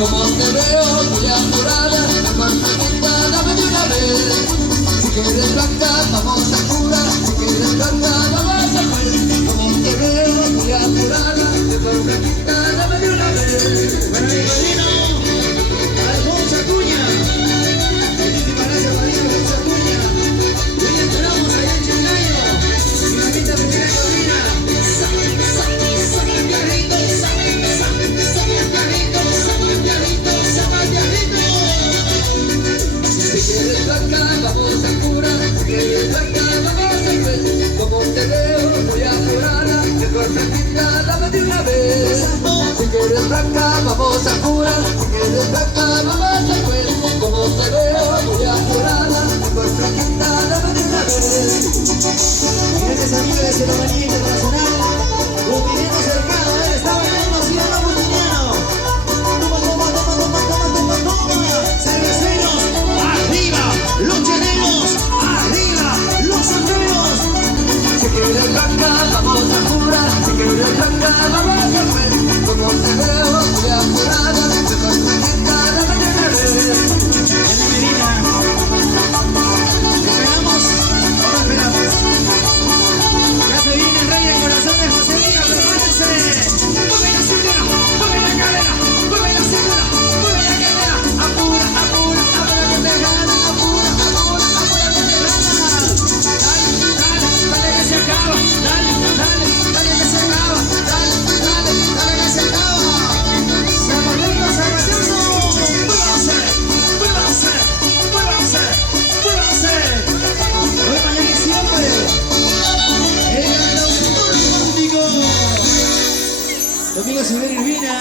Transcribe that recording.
Como te veo muy apurada, mejor pregunta, dame de una vez. Si quieres blanca, vamos a curar. Si quieres blanca, vamos a juez. Como te veo muy apurada, mejor pregunta, dame de una vez. Para mi padrino, Alfonso Acuña. Muchísimas gracias, padrino Alfonso Acuña. Hoy entramos allá en Chungayo. Y la mitad primera colina. Si quieres blanca, vamos a curar. Si quieres blanca, vamos a juez. Como te veo muy apurada, mejor pregunta, dame de una vez. Si quieres blanca, vamos a curar. Si quieres blanca, vamos a juez. Como te veo muy apurada, mejor pregunta, dame de una vez. Gracias amigos de Celomanía Internacional. Justiniano Cercano, él está bailando, Ciudadano Justiniano. Toma. Cerveceros, arriba. Los llaneros, arriba. Los sombreros. Si quieres blanca, vamos a curar. Si quieres blanca, vamos a juez. Como te veo muy apurada, mejor pregunta, dame de una vez. Ana Medina. Esperamos, no esperamos. Ya se viene el rey del corazón de José Díaz, prepárense. Mueve la cintura, mueve la cadera, mueve la cintura, mueve la cadera. Apura, apura, apura que te gana, apura, apura, apura que te gana. Dale, dale, dale que se acaba, dale, dale, dale que se acaba, dale, dale, dale que se acaba. Zapatero, zapatero, muévanse, muévanse, muévanse, muévanse. Hoy, mañana y siempre. El autor romántico. Domingo Silverio Urbina.